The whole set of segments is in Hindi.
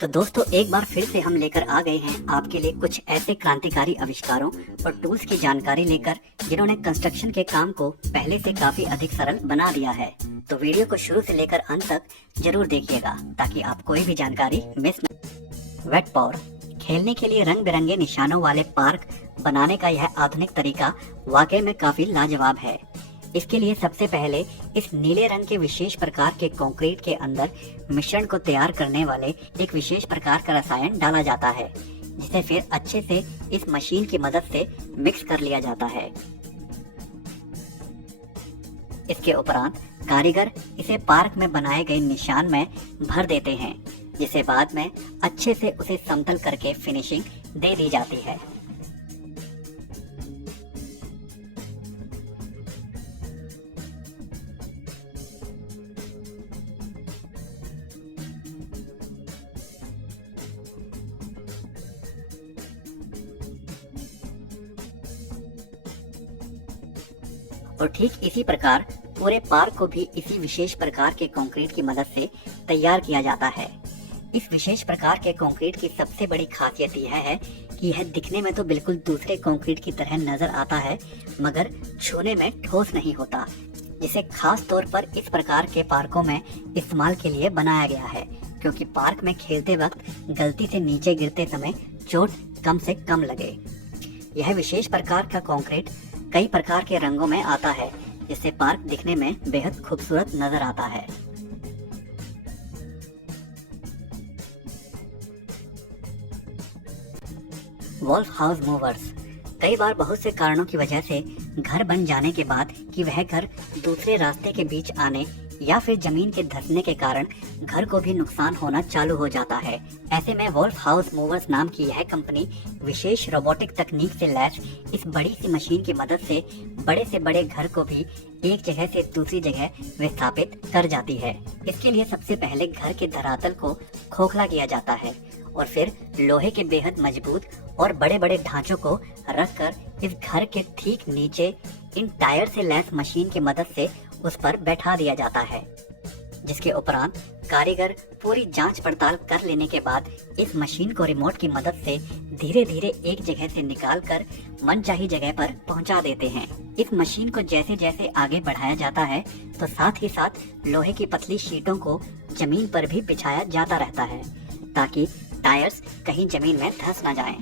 तो दोस्तों एक बार फिर से हम लेकर आ गए हैं आपके लिए कुछ ऐसे क्रांतिकारी आविष्कारों और टूल्स की जानकारी लेकर जिन्होंने कंस्ट्रक्शन के काम को पहले से काफी अधिक सरल बना दिया है। तो वीडियो को शुरू से लेकर अंत तक जरूर देखिएगा ताकि आप कोई भी जानकारी मिस न। वेट पावर खेलने के लिए रंग बिरंगे निशानों वाले पार्क बनाने का यह आधुनिक तरीका वाकई में काफी लाजवाब है। इसके लिए सबसे पहले इस नीले रंग के विशेष प्रकार के कंक्रीट के अंदर मिश्रण को तैयार करने वाले एक विशेष प्रकार का रसायन डाला जाता है, जिसे फिर अच्छे से इस मशीन की मदद से मिक्स कर लिया जाता है। इसके उपरांत कारीगर इसे पार्क में बनाए गए निशान में भर देते हैं, जिसे बाद में अच्छे से उसे समतल करके फिनिशिंग दे दी जाती है। और ठीक इसी प्रकार पूरे पार्क को भी इसी विशेष प्रकार के कंक्रीट की मदद से तैयार किया जाता है। इस विशेष प्रकार के कंक्रीट की सबसे बड़ी खासियत यह है कि यह दिखने में तो बिल्कुल दूसरे कंक्रीट की तरह नजर आता है, मगर छूने में ठोस नहीं होता, जिसे खास तौर पर इस प्रकार के पार्कों में इस्तेमाल के लिए बनाया गया है, क्योंकि पार्क में खेलते वक्त गलती से नीचे गिरते समय चोट कम से कम लगे। यह विशेष प्रकार का कंक्रीट कई प्रकार के रंगों में आता है, जिससे पार्क दिखने में बेहद खूबसूरत नजर आता है। वॉल्फ हाउस मूवर्स कई बार बहुत से कारणों की वजह से घर बन जाने के बाद कि वह घर दूसरे रास्ते के बीच आने या फिर जमीन के धंसने के कारण घर को भी नुकसान होना चालू हो जाता है। ऐसे में वॉल्फ हाउस मूवर्स नाम की यह कंपनी विशेष रोबोटिक तकनीक से लैस इस बड़ी सी मशीन की मदद से बड़े घर को भी एक जगह से दूसरी जगह विस्थापित कर जाती है। इसके लिए सबसे पहले घर के धरातल को खोखला किया जाता है और फिर लोहे के बेहद मजबूत और बड़े बड़े ढांचों को रखकर इस घर के ठीक नीचे इन टायर से लैस मशीन की मदद से उस पर बैठा दिया जाता है, जिसके उपरांत कारीगर पूरी जांच पड़ताल कर लेने के बाद इस मशीन को रिमोट की मदद से धीरे धीरे एक जगह से निकालकर मनचाही जगह पर पहुंचा देते हैं। इस मशीन को जैसे जैसे आगे बढ़ाया जाता है तो साथ ही साथ लोहे की पतली शीटों को जमीन पर भी बिछाया जाता रहता है, ताकि टायर्स कहीं जमीन में धंस न जाएं।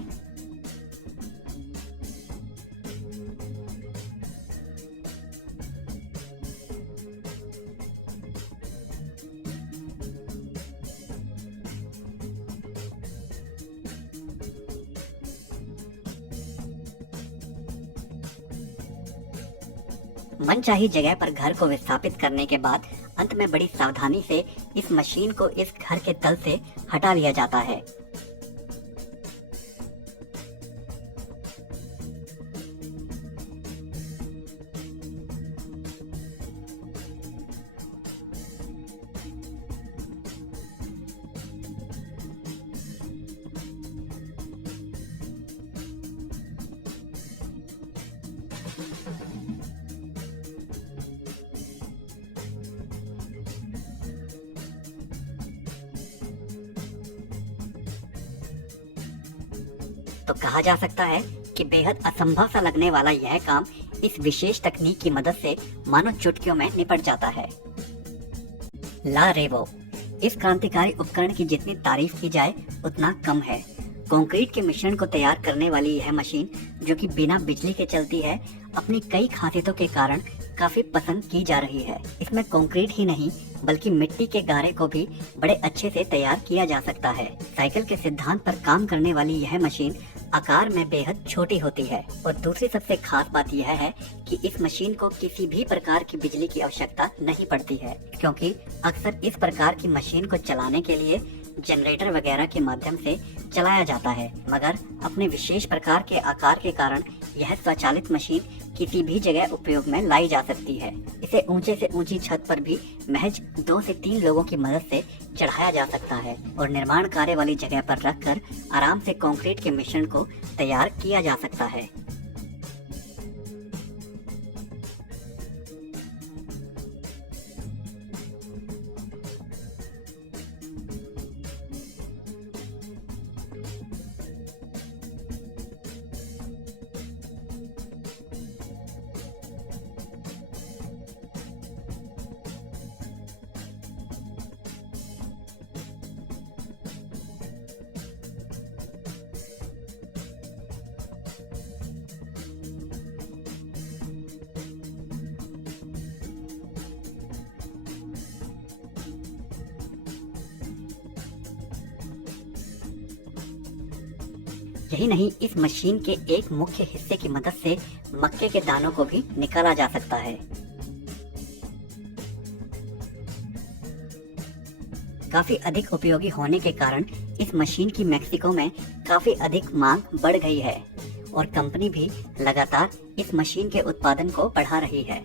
मनचाही जगह पर घर को विस्थापित करने के बाद अंत में बड़ी सावधानी से इस मशीन को इस घर के तल से हटा लिया जाता है। तो कहा जा सकता है कि बेहद असंभव सा लगने वाला यह काम इस विशेष तकनीक की मदद से मानो चुटकियों में निपट जाता है। ला रेवो इस क्रांतिकारी उपकरण की जितनी तारीफ की जाए उतना कम है। कंक्रीट के मिश्रण को तैयार करने वाली यह मशीन, जो कि बिना बिजली के चलती है, अपनी कई खासियतों के कारण काफी पसंद की जा रही है। इसमें कंक्रीट ही नहीं बल्कि मिट्टी के गारे को भी बड़े अच्छे से तैयार किया जा सकता है। साइकिल के सिद्धांत पर काम करने वाली यह मशीन आकार में बेहद छोटी होती है और दूसरी सबसे खास बात यह है कि इस मशीन को किसी भी प्रकार की बिजली की आवश्यकता नहीं पड़ती है, क्योंकि अक्सर इस प्रकार की मशीन को चलाने के लिए जनरेटर वगैरह के माध्यम से चलाया जाता है, मगर अपने विशेष प्रकार के आकार के कारण यह स्वचालित मशीन किसी भी जगह उपयोग में लाई जा सकती है। इसे ऊंचे से ऊंची छत पर भी महज 2 से 3 लोगों की मदद से चढ़ाया जा सकता है और निर्माण कार्य वाली जगह पर रखकर आराम से कंक्रीट के मिश्रण को तैयार किया जा सकता है। यही नहीं, इस मशीन के एक मुख्य हिस्से की मदद से मक्के के दानों को भी निकाला जा सकता है। काफी अधिक उपयोगी होने के कारण इस मशीन की मेक्सिको में काफी अधिक मांग बढ़ गई है और कंपनी भी लगातार इस मशीन के उत्पादन को बढ़ा रही है।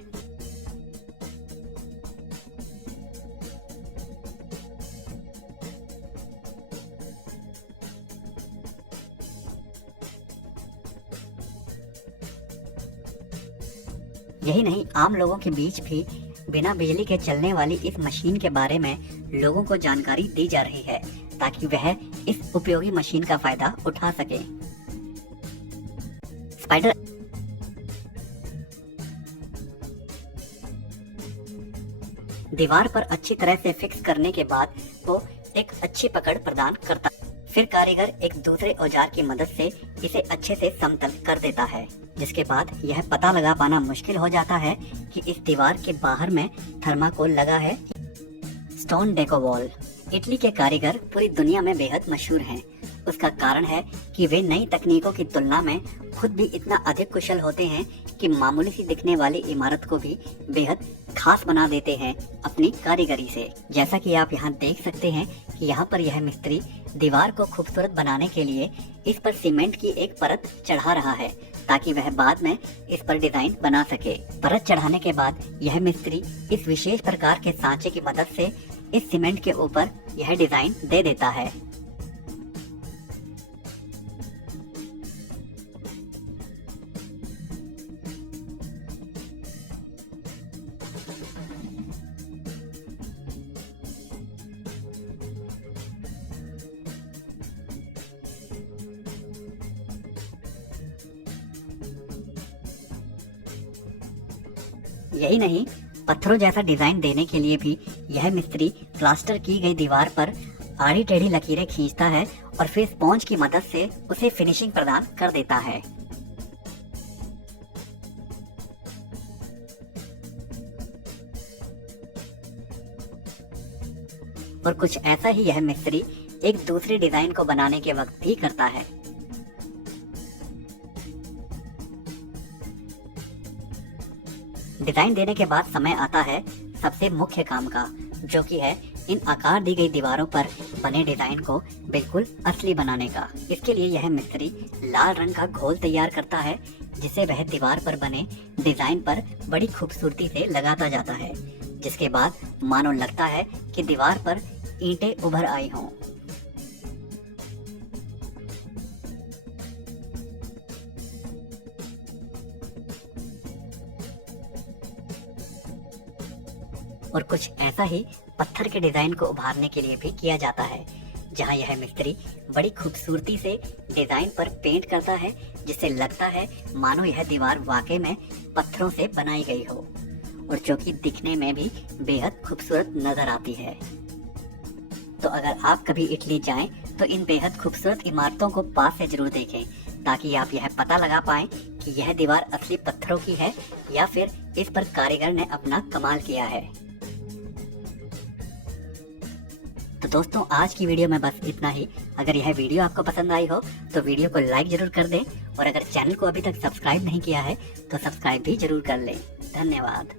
यही नहीं, आम लोगों के बीच भी बिना बिजली के चलने वाली इस मशीन के बारे में लोगों को जानकारी दी जा रही है ताकि वह इस उपयोगी मशीन का फायदा उठा सके। स्पाइडर दीवार पर अच्छी तरह से फिक्स करने के बाद वो एक अच्छी पकड़ प्रदान करता है। फिर कारीगर एक दूसरे औजार की मदद से इसे अच्छे से समतल कर देता है, जिसके बाद यह पता लगा पाना मुश्किल हो जाता है कि इस दीवार के बाहर में थर्माकोल लगा है। स्टोन डेको वॉल इटली के कारीगर पूरी दुनिया में बेहद मशहूर हैं। उसका कारण है कि वे नई तकनीकों की तुलना में खुद भी इतना अधिक कुशल होते हैं कि मामूली सी दिखने वाली इमारत को भी बेहद खास बना देते हैं अपनी कारीगरी से। जैसा कि आप यहाँ देख सकते हैं कि यहाँ पर यह मिस्त्री दीवार को खूबसूरत बनाने के लिए इस पर सीमेंट की एक परत चढ़ा रहा है ताकि वह बाद में इस पर डिजाइन बना सके। परत चढ़ाने के बाद यह मिस्त्री इस विशेष प्रकार के सांचे की मदद से इस सीमेंट के ऊपर यह डिजाइन दे देता है। यही नहीं, पत्थरों जैसा डिजाइन देने के लिए भी यह मिस्त्री प्लास्टर की गई दीवार पर आड़ी टेढ़ी लकीरें खींचता है और फिर स्पॉन्ज की मदद से उसे फिनिशिंग प्रदान कर देता है। और कुछ ऐसा ही यह मिस्त्री एक दूसरे डिजाइन को बनाने के वक्त भी करता है। डिजाइन देने के बाद समय आता है सबसे मुख्य काम का, जो कि है इन आकार दी गई दीवारों पर बने डिजाइन को बिल्कुल असली बनाने का। इसके लिए यह मिस्त्री लाल रंग का घोल तैयार करता है जिसे वह दीवार पर बने डिजाइन पर बड़ी खूबसूरती से लगाता जाता है, जिसके बाद मानो लगता है कि दीवार पर ईंटें उभर आई हों। और कुछ ऐसा ही पत्थर के डिजाइन को उभारने के लिए भी किया जाता है, जहां यह मिस्त्री बड़ी खूबसूरती से डिजाइन पर पेंट करता है जिससे लगता है मानो यह दीवार वाकई में पत्थरों से बनाई गई हो और जो कि दिखने में भी बेहद खूबसूरत नजर आती है। तो अगर आप कभी इटली जाएं तो इन बेहद खूबसूरत इमारतों को पास से जरूर देखें ताकि आप यह पता लगा पाएं कि यह दीवार असली पत्थरों की है या फिर इस पर कारीगर ने अपना कमाल किया है। तो दोस्तों, आज की वीडियो में बस इतना ही। अगर यह वीडियो आपको पसंद आई हो तो वीडियो को लाइक जरूर कर दें और अगर चैनल को अभी तक सब्सक्राइब नहीं किया है तो सब्सक्राइब भी जरूर कर लें। धन्यवाद।